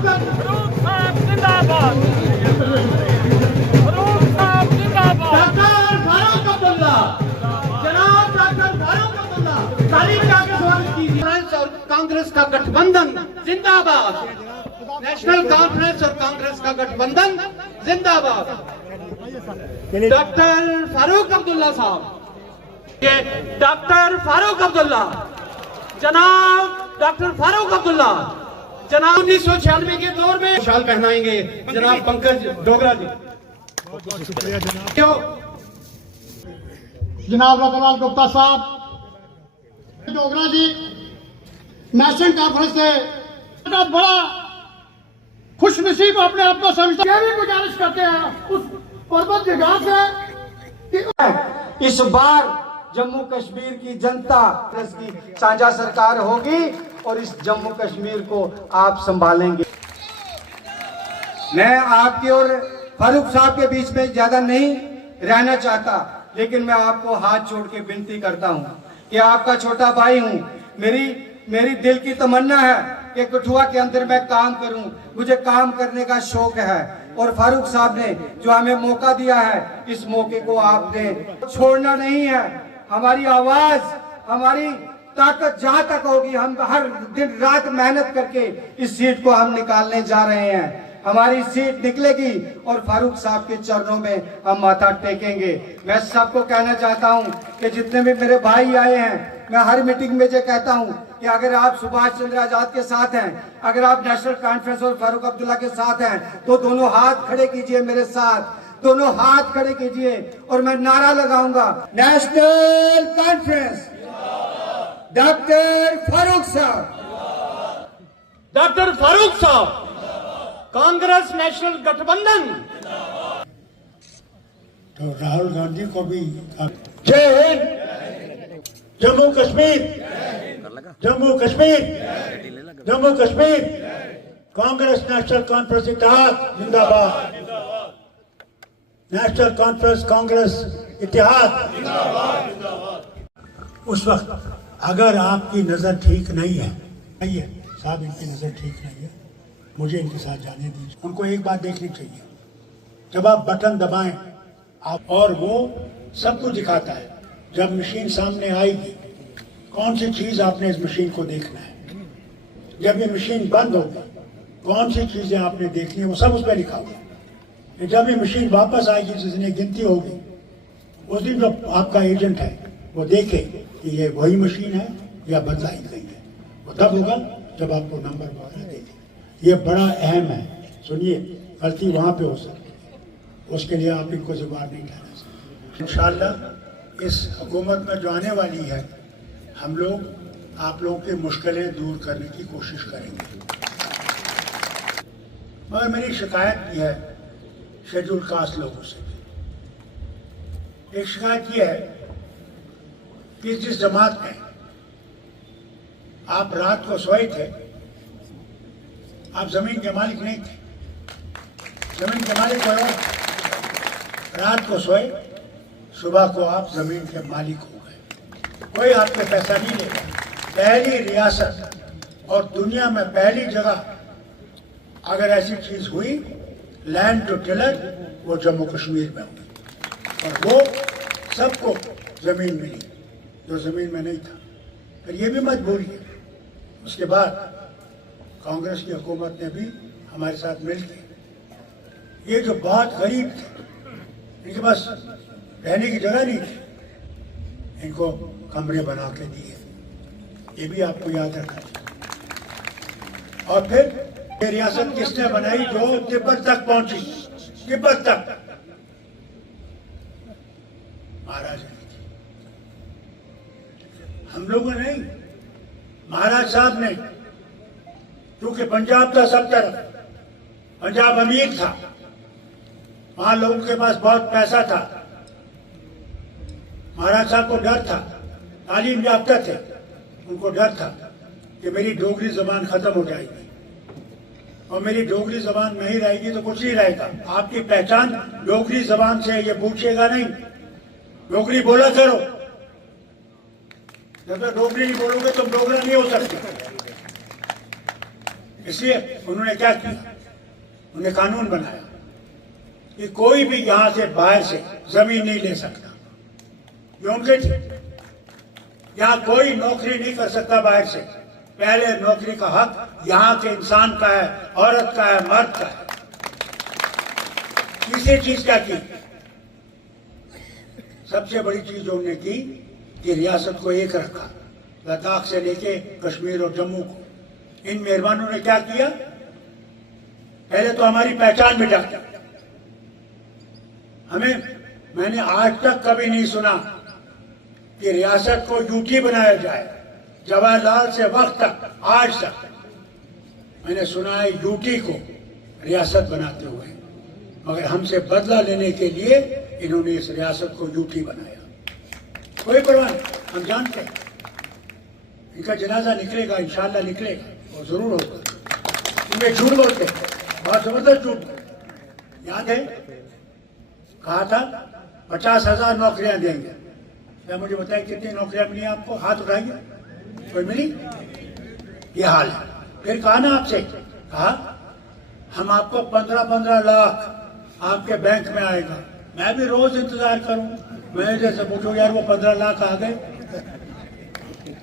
फारूक साहब जिंदाबाद। फारूक साहब जिंदाबाद। डॉक्टर फारूक अब्दुल्ला, जनाब डॉक्टर फारूक अब्दुल्ला, तारीफ का स्वागत कीजिए। कांग्रेस और कांग्रेस का गठबंधन जिंदाबाद। नेशनल कॉन्फ्रेंस और कांग्रेस का गठबंधन जिंदाबाद। डॉक्टर फारूक अब्दुल्ला साहब, ये डॉक्टर फारूक अब्दुल्ला, जनाब डॉक्टर फारूक अब्दुल्ला, जनाब 1996 के दौर में शाल पहनाएंगे जनाब पंकज डोगरा जी। जनाब रतनलाल गुप्ता साहब, डोगरा जी नेशनल कॉन्फ्रेंस से बड़ा खुश नसीब अपने आप को समझते हैं। भी गुजारिश करते हैं उस पर्वत जगह से कि इस बार जम्मू कश्मीर की जनता की साझा सरकार होगी और इस जम्मू कश्मीर को आप संभालेंगे। मैं आपके और फारूक साहब के बीच में ज्यादा नहीं रहना चाहता, लेकिन मैं आपको हाथ जोड़ के विनती करता हूं कि आपका छोटा भाई हूं। मेरी दिल की तमन्ना है कि कठुआ के अंदर मैं काम करूं, मुझे काम करने का शौक है और फारूक साहब ने जो हमें मौका दिया है, इस मौके को आपने छोड़ना नहीं है। हमारी आवाज, हमारी ताकत जहां तक होगी, हम हर दिन रात मेहनत करके इस सीट को हम निकालने जा रहे हैं। हमारी सीट निकलेगी और फारूक साहब के चरणों में हम माथा टेकेंगे। मैं सबको कहना चाहता हूं कि जितने भी मेरे भाई आए हैं, मैं हर मीटिंग में ये कहता हूं कि अगर आप सुभाष चंद्र आजाद के साथ हैं, अगर आप नेशनल कॉन्फ्रेंस और फारूक अब्दुल्ला के साथ हैं, तो दोनों हाथ खड़े कीजिए मेरे साथ, दोनों हाथ खड़े कीजिए और मैं नारा लगाऊंगा, नेशनल कॉन्फ्रेंस डॉक्टर फारूक साहब, डॉक्टर फारूक साहब, कांग्रेस नेशनल गठबंधन। तो राहुल गांधी को भी जय हिंद, जम्मू कश्मीर, जम्मू कश्मीर, जम्मू कश्मीर, कांग्रेस नेशनल कॉन्फ्रेंस इत्तेहाद जिंदाबाद, नेशनल कॉन्फ्रेंस कांग्रेस इत्तेहाद। उस वक्त अगर आपकी नजर ठीक नहीं है, साहब इनकी नजर ठीक नहीं है, मुझे इनके साथ जाने दीजिए। उनको एक बात देखनी चाहिए, जब आप बटन दबाएं आप और वो सब कुछ दिखाता है, जब मशीन सामने आएगी कौन सी चीज आपने इस मशीन को देखना है, जब ये मशीन बंद होगी कौन सी चीजें आपने देखनी है, वो सब उस पर लिखा हुआ है। जब ये मशीन वापस आएगी, जिस दिन गिनती होगी, उस दिन जो आपका एजेंट है वो देखे कि ये वही मशीन है या बदलाई गई है, वो तब होगा जब आपको नंबर वगैरह देगी। ये बड़ा अहम है, सुनिए, गलती वहां पे हो सकती है, उसके लिए आप इनको जिम्मेदार नहीं ठहरा सकते। इंशाअल्लाह इस हुकूमत में जो आने वाली है, हम लोग आप लोगों की मुश्किलें दूर करने की कोशिश करेंगे। मगर मेरी शिकायत यह है शेड्यूल कास्ट लोगों से, एक शिकायत यह है कि जिस जमात में आप रात को सोए थे, आप जमीन के मालिक नहीं थे, जमीन के मालिक कोई और, रात को सोए, सुबह को आप जमीन के मालिक हो गए, कोई आपके पैसा नहीं लेगा। पहली रियासत और दुनिया में पहली जगह अगर ऐसी चीज हुई लैंड टू टिलर, वो जम्मू कश्मीर में हुई और वो सबको जमीन मिली जो जमीन में नहीं था। फिर ये भी मत भूलिए, उसके बाद कांग्रेस की हुकूमत ने भी हमारे साथ मिलकर, ये जो बहुत गरीब थे, इनके पास रहने की जगह नहीं थी, इनको कमरे बना के दिए, ये भी आपको याद रखना चाहिए। और फिर ये रियासत किसने बनाई जो तिब्बत तक पहुंची, तिब्बत तक महाराज ने, हम लोगों ने नहीं, महाराज साहब ने, क्योंकि पंजाब था सब तरफ, पंजाब अमीर था, वहां लोगों के पास बहुत पैसा था, महाराज साहब को डर था, तालीम याफ्ता थे, उनको डर था कि मेरी डोगरी जबान खत्म हो जाएगी और मेरी डोगरी जबान नहीं रहेगी तो कुछ नहीं रहेगा। आपकी पहचान डोगरी जबान से, ये पूछेगा नहीं, डोगरी बोला करो, जब तक डोगरी नहीं बोलोगे तुम डोगरा नहीं हो सकते। इसलिए उन्होंने क्या किया, उन्होंने कानून बनाया कि कोई भी यहां से बाहर से जमीन नहीं ले सकता। ये उनके थे, यहां कोई नौकरी नहीं कर सकता बाहर से। पहले नौकरी का हक यहां के इंसान का है, औरत का है, मर्द का है। तीसरी चीज क्या की, सबसे बड़ी चीज जो उन्होंने की कि रियासत को एक रखा, लद्दाख से लेके कश्मीर और जम्मू को। इन मेहरबानों ने क्या किया, पहले तो हमारी पहचान मिटा दी। मैंने आज तक कभी नहीं सुना कि रियासत को यूटी बनाया जाए। जवाहरलाल से वक्त तक, आज तक मैंने सुना है यूटी को रियासत बनाते हुए, मगर हमसे बदला लेने के लिए इन्होंने इस रियासत को यूटी बनाया। कोई परवाह नहीं, हम जानते हैं इनका जनाजा निकलेगा, इंशाल्लाह निकलेगा और जरूर होगा। इनमें झूठ बोलते, बहुत जबरदस्त झूठ बोलते। याद है कहा था 50,000 नौकरियां देंगे। क्या मुझे बताइए कितनी नौकरियां मिली आपको? हाथ उठाइए, कोई मिली? ये हाल है। फिर कहा ना आपसे, कहा हम आपको 15-15 लाख आपके बैंक में आएगा। मैं भी रोज इंतजार करूं, मैं जैसे पूछूं यार वो 15 लाख आ गए,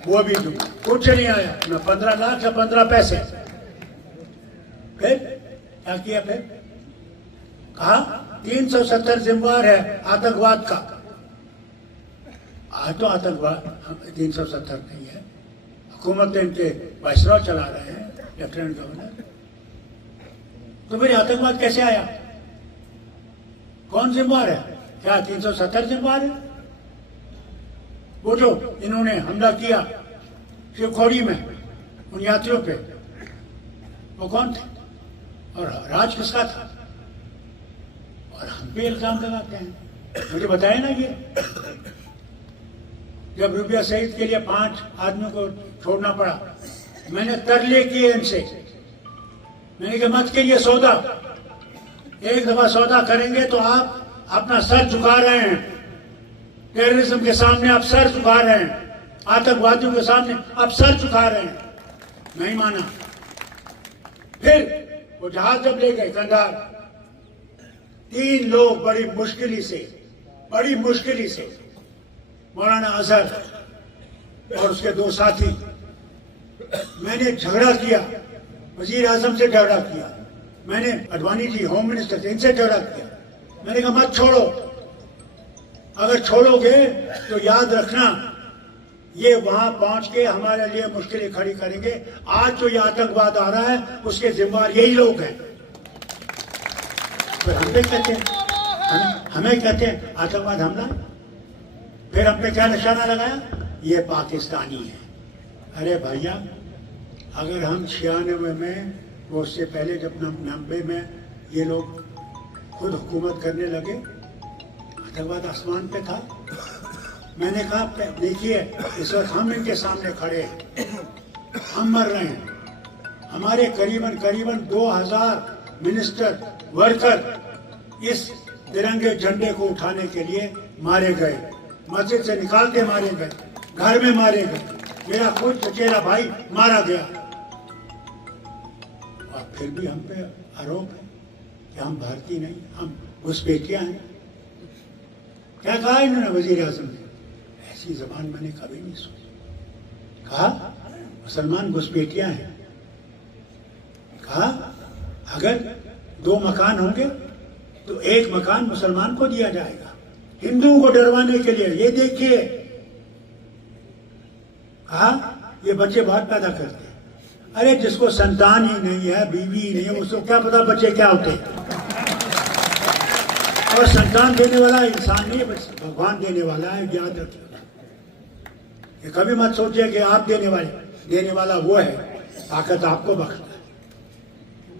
वो भी दूं, कुछ नहीं आया ना 15 लाख या 15 पैसे। फिर क्या किया? फिर कहा 370 जिम्मेवार है आतंकवाद का। आज तो आतंकवाद 370 नहीं है, हुकूमत इनके वाइसरॉय चला रहे हैं, लेफ्टिनेंट गवर्नर। तो फिर आतंकवाद कैसे आया? कौन जिम्मेवार है? क्या 370 जिम्मेवार है? वो जो इन्होंने हमला किया शिवखोड़ी में उन यात्रियों पे, वो कौन थे और राज किसका था? और हम पे इल्जाम लगाते हैं। मुझे बताया ना, ये जब रूबिया शहीद के लिए 5 आदमियों को छोड़ना पड़ा, मैंने तरले किए इनसे। मैंने कहा मत करिए सौदा, एक दफा सौदा करेंगे तो आप अपना सर झुका रहे हैं, टेररिज्म के सामने आप सर झुका रहे हैं, आतंकवादियों के सामने आप सर झुका रहे हैं। नहीं माना। फिर वो जहाज जब ले गए कंधार, 3 लोग बड़ी मुश्किल से मौलाना अजहर और उसके 2 साथी, मैंने झगड़ा किया, वजीर आजम से झगड़ा किया, मैंने अडवाणी जी होम मिनिस्टर थे, इनसे झगड़ा किया। मैंने कहा मत छोड़ो, अगर छोड़ोगे तो याद रखना ये वहां पहुंच के हमारे लिए मुश्किलें खड़ी करेंगे। आज जो ये आतंकवाद आ रहा है उसके जिम्मेदार यही लोग हैं। फिर हम पे कहते हैं, हमें कहते हैं आतंकवाद हमला, फिर हम पे क्या निशाना लगाया? ये पाकिस्तानी है। अरे भैया, अगर हम 96 में, वो उससे पहले जब 90 में ये लोग खुद हुकूमत करने लगे, आतंकवाद आसमान पे था। मैंने कहा देखिए इस वक्त हम इनके सामने खड़े हैं, हम मर रहे हैं। हमारे करीबन 2000 मिनिस्टर वर्कर इस तिरंगे झंडे को उठाने के लिए मारे गए, मस्जिद से निकाल के मारे गए, घर में मारे गए, मेरा खुद चचेरा भाई मारा गया। और फिर भी हम पे आरोप है कि हम भारतीय नहीं, हम घुसपैठियां हैं। क्या कहा इन्होंने वजीर आजम ने? ऐसी जबान मैंने कभी नहीं सुनी। कहा मुसलमान घुसपैठियां हैं। कहा अगर 2 मकान होंगे तो 1 मकान मुसलमान को दिया जाएगा, हिंदुओं को डरवाने के लिए। ये देखिए, कहा ये बच्चे बहुत पैदा करते हैं। अरे जिसको संतान ही नहीं है, बीवी ही नहीं है, उसको क्या पता बच्चे क्या होते हैं? और संतान देने वाला इंसान नहीं है, बस भगवान देने वाला है, याद रखिए। ये कभी मत सोचिए कि आप देने वाला वो है, ताकत आपको बख्शता है।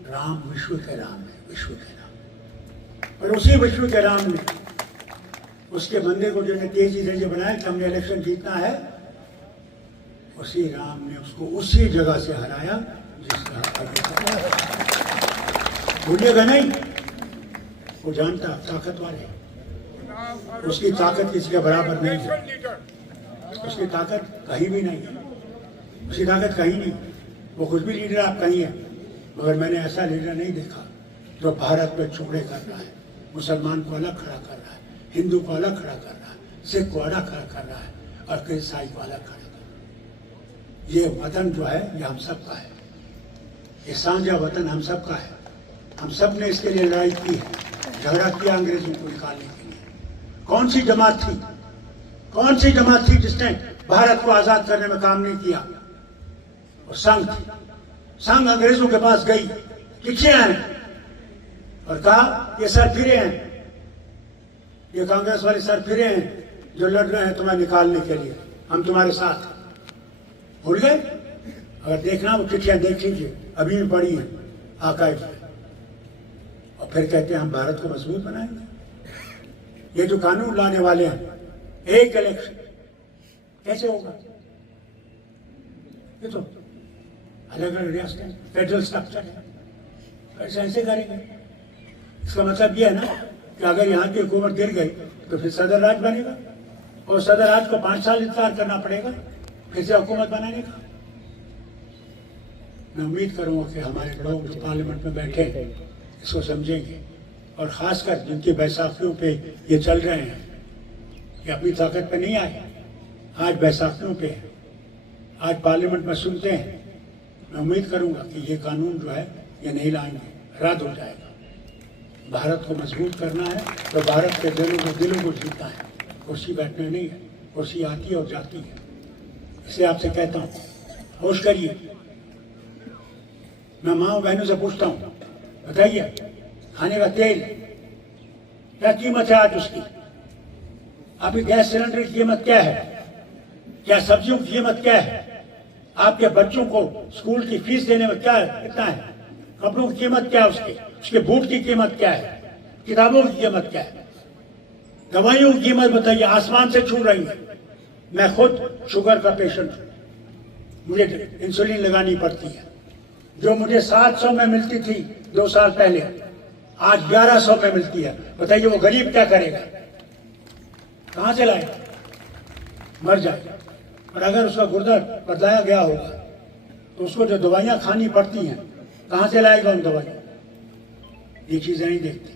राम विश्व के राम है, विश्व के राम। और उसी विश्व के राम ने उसके बंदे को जो तेजी से बनाया कि हमने इलेक्शन जीतना है, उसी राम ने उसको उसी जगह से हराया जिस भूलिएगा नहीं। वो जानता ताकतवर है, उसकी ताकत किसी के बराबर नहीं है, उसकी ताकत कहीं भी नहीं है, उसकी ताकत कहीं नहीं। वो कुछ भी लीडर आप कहीं है, मगर मैंने ऐसा लीडर नहीं देखा जो भारत में टुकड़े कर रहा है, मुसलमान को अलग खड़ा कर रहा है, हिंदू को अलग खड़ा कर रहा है, सिख को अलग खड़ा कर रहा है और ईसाई को अलग खड़ा कर रहा है। ये वतन जो है ये हम सब का है, ये साझा वतन हम सब का है। हम सब ने इसके लिए लड़ाई की है, झगड़ा किया अंग्रेजों को निकालने के लिए। कौन सी जमात थी जिसने भारत को आजाद करने में काम नहीं किया? और संघ अंग्रेजों के पास गई, चिट्ठियां हैं और कहा ये सर फिरे हैं, ये कांग्रेस वाले सर फिरे हैं जो लड़ रहे हैं तुम्हें निकालने के लिए, हम तुम्हारे साथ। भूल गए? अगर देखना वो चिट्ठियां देख लीजिए, अभी भी पड़ी है आर्काइव में। और फिर कहते हैं हम भारत को मजबूत बनाएंगे। ये जो कानून लाने वाले हैं, एक इलेक्शन कैसे होगा? ये तो अलग अलग रियासतें, फेडरल स्ट्रक्चर है, कैसे ऐसे करेंगे? इसका मतलब यह है ना कि अगर यहाँ की हुकूमत गिर गई तो फिर सदर राज बनेगा और सदर राज को 5 साल इंतजार करना पड़ेगा फिर से हुकूमत बनाने का। मैं उम्मीद करूंगा कि हमारे लोग जो पार्लियामेंट में बैठे इसको समझेंगे और खासकर जिनकी बैसाखियों पे ये चल रहे हैं कि अपनी ताकत पे नहीं आए, आज बैसाखियों पे है, आज पार्लियामेंट में सुनते हैं। मैं उम्मीद करूंगा कि ये कानून जो है ये नहीं लाएंगे, रद्द हो जाएगा। भारत को मजबूत करना है तो भारत के दिलों को जीतना है, कुर्सी बैठना नहीं है। कुर्सी आती है और जाती है, इसलिए आपसे कहता हूँ होश करिए। मैं माँ बहनों से पूछता हूँ, बताइए खाने का तेल क्या कीमत है आज उसकी? आपके गैस सिलेंडर की कीमत क्या है? क्या सब्जियों की कीमत क्या है? आपके बच्चों को स्कूल की फीस देने में क्या कितना है? कपड़ों की कीमत क्या है? उसके बूट की कीमत क्या है? किताबों की कीमत क्या है? दवाइयों की कीमत बताइए, आसमान से छू रही है। मैं खुद शुगर का पेशेंट हूँ, मुझे इंसुलिन लगानी पड़ती है। जो मुझे 700 में मिलती थी 2 साल पहले, आज 1100 में मिलती है। बताइए वो गरीब क्या करेगा? कहां से लाएगा? मर जाएगा। और अगर उसका गुर्दा बदलाया गया होगा तो उसको जो दवाइयां खानी पड़ती हैं, कहां से लाएगा उन दवाइयां? ये चीजें नहीं देखते।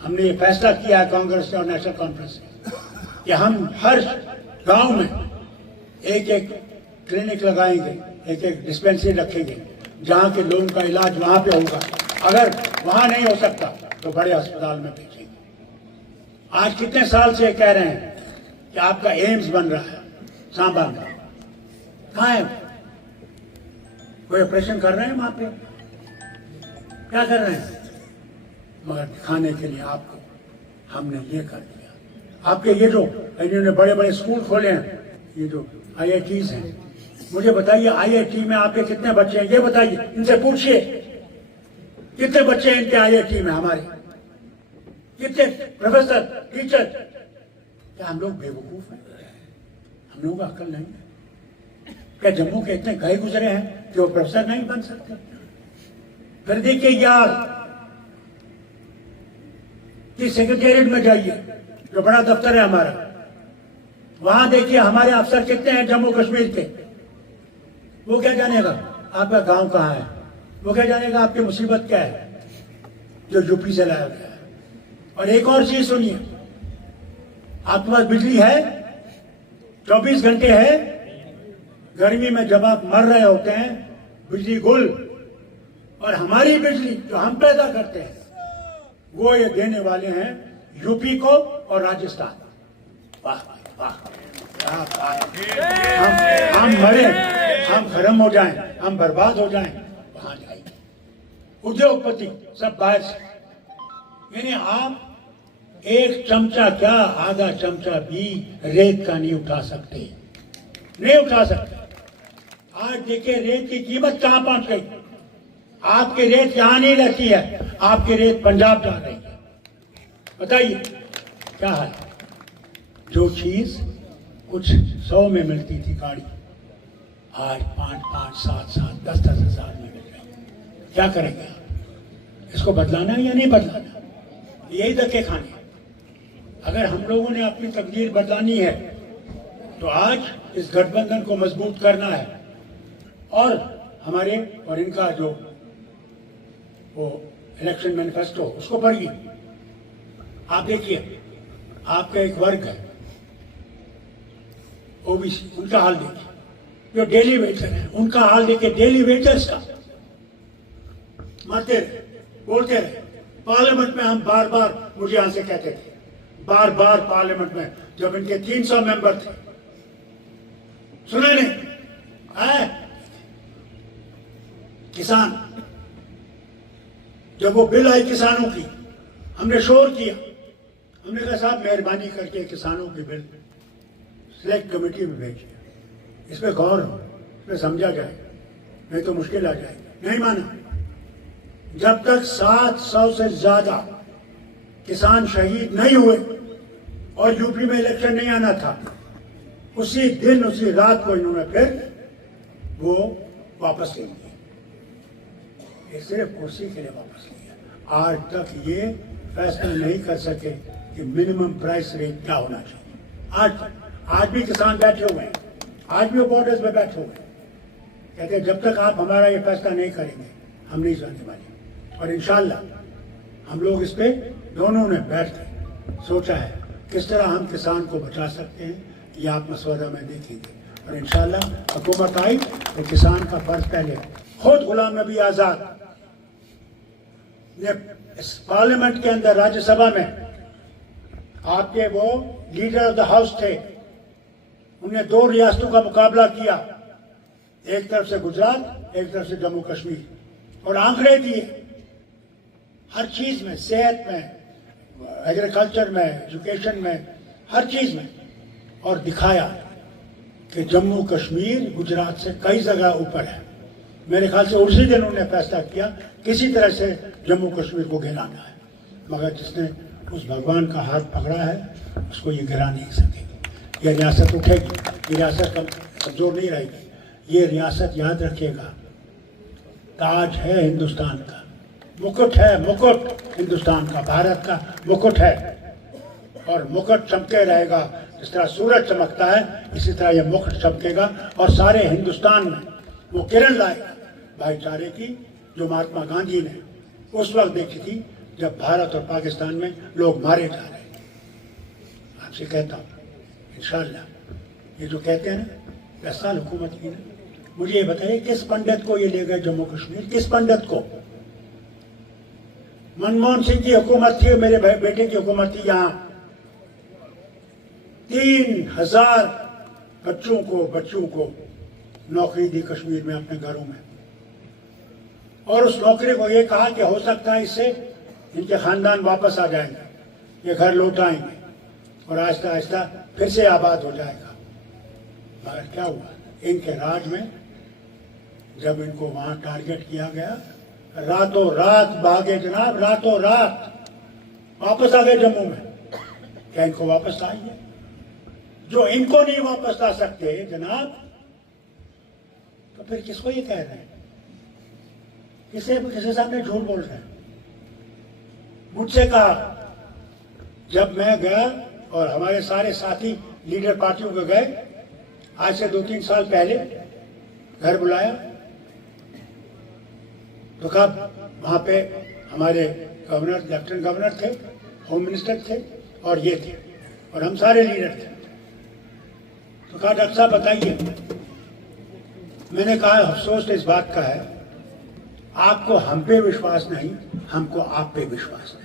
हमने ये फैसला किया है कांग्रेस और नेशनल कॉन्फ्रेंस ने कि हम हर गांव में एक एक क्लिनिक लगाएंगे, एक एक डिस्पेंसरी रखेंगे, जहां के लोगों का इलाज वहां पे होगा। अगर वहां नहीं हो सकता तो बड़े अस्पताल में भेजेंगे। आज कितने साल से कह रहे हैं कि आपका एम्स बन रहा है सांबा में, कहां है? कोई ऑपरेशन कर रहे हैं वहां पे? क्या कर रहे हैं? मगर दिखाने के लिए आपको हमने ये कर दिया। आपके ये जो इन्होंने बड़े बड़े स्कूल खोले हैं, ये जो IITs हैं, मुझे बताइए IIT में आपके कितने बच्चे हैं? ये बताइए, इनसे पूछिए कितने बच्चे हैं इनके IIT में, हमारे कितने प्रोफेसर टीचर? क्या हम लोग बेवकूफ हैं? हम लोगों को अक्ल नहीं है? क्या जम्मू के इतने गए गुजरे हैं कि वो प्रोफेसर नहीं बन सकते? फिर देखिए यार कि सेक्रेटेरिएट में जाइए, जो बड़ा दफ्तर है हमारा, वहां देखिए हमारे अफसर कितने हैं जम्मू कश्मीर के। वो क्या जानेगा आपका गांव कहाँ है? वो क्या जानेगा आपकी मुसीबत क्या है जो यूपी से लाया गया है? और एक और चीज सुनिए, आपके पास बिजली है, 24 घंटे है। गर्मी में जब आप मर रहे होते हैं, बिजली गुल, और हमारी बिजली जो हम पैदा करते हैं वो ये देने वाले हैं यूपी को और राजस्थान। वाह वाह, हम मरे, हम खत्म हो जाएं, हम बर्बाद हो जाएं, वहां जाएंगे उद्योगपति सब बाहर से। यानी आप एक चमचा क्या, आधा चमचा भी रेत का नहीं उठा सकते, नहीं उठा सकते। आज देखिए रेत की कीमत कहां पहुंच गई। आपकी रेत यहां नहीं रहती है, आपकी रेत पंजाब जा रही है। बताइए क्या हाल? जो चीज कुछ 100 में मिलती थी गाड़ी, आज 5-5, 7-7, 10-10 हजार में मिल रही। क्या करेंगे आप? इसको बदलाना है या नहीं बदलाना? यही धक्के खाने। अगर हम लोगों ने अपनी तकदीर बदलानी है तो आज इस गठबंधन को मजबूत करना है और हमारे और इनका जो वो इलेक्शन मैनिफेस्टो, उसको पढ़िए। आप देखिए, आपका एक वर्ग है ओबीसी, उनका हाल देखिए। जो डेली वेटर है उनका हाल देखिए। डेली वेटर्स का मरते रहे, बोलते रहे। पार्लियामेंट में हम बार बार, मुझे यहां से कहते थे बार बार पार्लियामेंट में, जब इनके 300 मेंबर थे, सुने नहीं है? किसान, जब वो बिल आई किसानों की, हमने शोर किया। हमने कहा साहब मेहरबानी करके किसानों की बिल सिलेक्ट कमेटी में भेजिए, इस पे गौर हो, इस पे समझा जाए, नहीं तो मुश्किल आ जाएगी। नहीं माना। जब तक 700 से ज्यादा किसान शहीद नहीं हुए और यूपी में इलेक्शन नहीं आना था, उसी दिन उसी रात को इन्होंने फिर वो वापस ले लिए। ये सिर्फ कुर्सी के लिए वापस लिया। आज तक ये फैसला नहीं कर सके कि मिनिमम प्राइस रेट क्या होना चाहिए। आज भी किसान बैठे हुए हैं, आज भी वो बॉर्डर्स में बैठे हुए हैं, कहते हैं जब तक आप हमारा ये फैसला नहीं करेंगे हम नहीं जाने वाले। और इंशाल्लाह हम लोग इस पे दोनों ने बैठ कर सोचा है किस तरह हम किसान को बचा सकते हैं, ये आप मसौदा में देखेंगे। और इंशाल्लाह हुकूमत आई तो किसान का फर्ज पहले। खुद गुलाम नबी आजाद ने इस पार्लियामेंट के अंदर, राज्यसभा में, आपके वो लीडर ऑफ द हाउस थे, उन्होंने 2 रियासतों का मुकाबला किया, एक तरफ से गुजरात, एक तरफ से जम्मू कश्मीर, और आंकड़े दिए हर चीज में, सेहत में, एग्रीकल्चर में, एजुकेशन में, हर चीज में, और दिखाया कि जम्मू कश्मीर गुजरात से कई जगह ऊपर है। मेरे ख्याल से उसी दिन उन्होंने फैसला किया किसी तरह से जम्मू कश्मीर को गिराना है, मगर जिसने उस भगवान का हाथ पकड़ा है उसको ये गिरा नहीं सकेगी। यह रियासत उठेगी, ये रियासत कमजोर नहीं रहेगी। ये रियासत याद रखिएगा, ताज है हिंदुस्तान का, मुकुट है, मुकुट हिंदुस्तान का, भारत का मुकुट है, और मुकुट चमके रहेगा। जिस तरह सूरज चमकता है इसी तरह यह मुकुट चमकेगा और सारे हिंदुस्तान में वो किरण लाएगा भाईचारे की, जो महात्मा गांधी ने उस वक्त देखी थी जब भारत और पाकिस्तान में लोग मारे जा रहे हैं। आपसे कहता हूँ इंशाल्लाह ये जो कहते हैं ना 10 साल हुकूमत की ना, मुझे ये बताइए किस पंडित को ये ले गए जम्मू कश्मीर? किस पंडित को? मनमोहन सिंह की हुकूमत थी, मेरे बेटे की हुकूमत थी। यहाँ 3000 बच्चों को नौकरी दी कश्मीर में अपने घरों में, और उस नौकरी को ये कहा कि हो सकता है इससे इनके खानदान वापस आ जाएंगे, ये घर लौट आएंगे और आहिस्ता आहिस्ता फिर से आबाद हो जाएगा। मगर क्या हुआ? इनके राज में जब इनको वहां टारगेट किया गया, रातों रात भागे जनाब, रातों रात वापस आ गए जम्मू में। क्या इनको वापस आइए? जो इनको नहीं वापस ला सकते जनाब, तो फिर किसको ये कह रहे हैं? किसे सामने झूठ बोल रहे हैं? मुझसे कहा, जब मैं गया और हमारे सारे साथी लीडर पार्टियों के गए, आज से 2-3 साल पहले घर बुलाया, तो कहा वहां पे हमारे गवर्नर, लेफ्टिनेंट गवर्नर थे, होम मिनिस्टर थे और ये थे, और हम सारे लीडर थे। तो कहा डॉक्टर साहब बताइए। मैंने कहा अफसोस इस बात का है, आपको हम पे विश्वास नहीं, हमको आप पे विश्वास नहीं।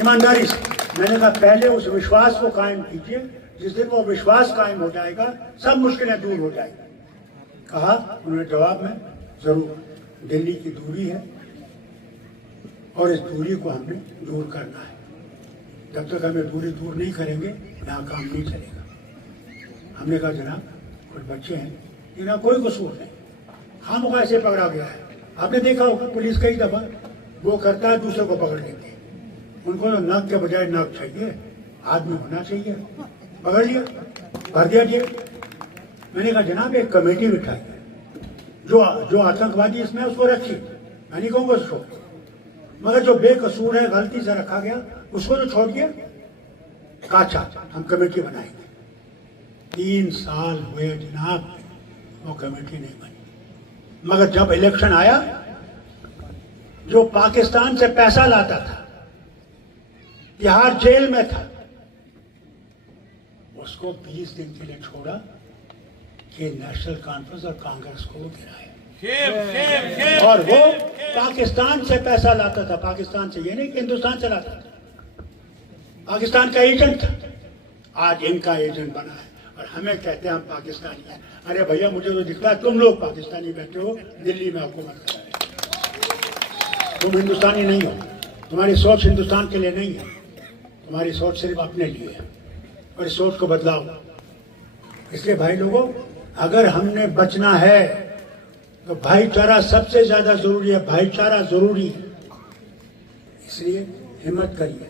ईमानदारी से मैंने कहा पहले उस विश्वास को कायम कीजिए, जिस दिन वो विश्वास कायम हो जाएगा सब मुश्किलें दूर हो जाएगी। कहा उन्होंने जवाब में, जरूर दिल्ली की दूरी है और इस दूरी को हमने दूर करना है। जब तक हमें दूरी दूर नहीं करेंगे यहाँ काम नहीं चलेगा। हमने कहा जनाब कुछ बच्चे हैं जिन्हें कोई कसूर नहीं, खामखा ऐसे पकड़ा गया है। आपने देखा होगा पुलिस कई दफा वो करता है दूसरे को पकड़ लेती है। उनको तो नक के बजाय नक चाहिए, आदमी होना चाहिए। पकड़ लिया, भर दिया जेल। मैंने कहा जनाब एक कमेटी बिठाई, जो आतंकवादी इसमें उसको रखी, मैं नहीं कहूँगा उसको, मगर जो बेकसूर है गलती से रखा गया उसको तो छोड़ दिया। काचा हम कमेटी बनाएंगे। 3 साल हुए जनाब, वो कमेटी नहीं बनी। मगर जब इलेक्शन आया जो पाकिस्तान से पैसा लाता था, तिहाड़ जेल में था, उसको 20 दिन के लिए छोड़ा कि नेशनल कॉन्फ्रेंस और कांग्रेस को गिराया। और वो पाकिस्तान से पैसा लाता था, पाकिस्तान से, ये नहीं कि हिंदुस्तान से लाता था, पाकिस्तान का एजेंट था। आज इनका एजेंट बना है और हमें कहते हैं हम पाकिस्तानी हैं। अरे भैया, मुझे तो दिखता है तुम लोग पाकिस्तानी बैठे हो दिल्ली में हुकूमत कर रहे हो। तुम हिंदुस्तानी नहीं हो, तुम्हारी सोच हिंदुस्तान के लिए नहीं है, तुम्हारी सोच सिर्फ अपने लिए है। और इस सोच को बदलाओ। इसलिए भाई लोगों, अगर हमने बचना है तो भाईचारा सबसे ज्यादा जरूरी है, भाईचारा जरूरी है। इसलिए हिम्मत करिए,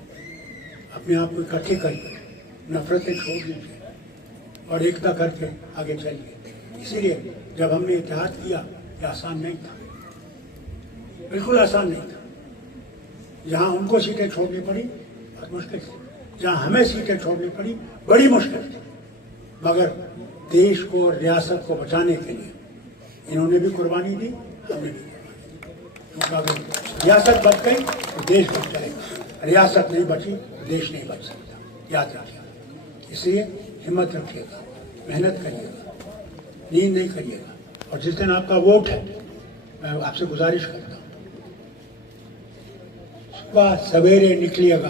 अपने आप को इकट्ठे करिए, नफरतें छोड़ दीजिए और एकता करके आगे चलिए। इसीलिए जब हमने इत्तेहाद किया, ये आसान नहीं था, बिल्कुल आसान नहीं था। जहां उनको सीटें छोड़नी पड़ी बहुत मुश्किल थी, जहां हमें सीटें छोड़नी पड़ी बड़ी मुश्किल थी, मगर देश को, रियासत को बचाने के लिए इन्होंने भी कुर्बानी दी, हमने भी कुर्बानी दी। अगर रियासत बच गई तो देश बच जाएगा, रियासत नहीं बची तो देश नहीं बच सकता, याद रखिएगा। इसलिए हिम्मत रखिएगा, मेहनत करिएगा, नींद नहीं करिएगा। और जिस दिन आपका वोट है, मैं आपसे गुजारिश करता हूँ, सुबह सवेरे निकलिएगा,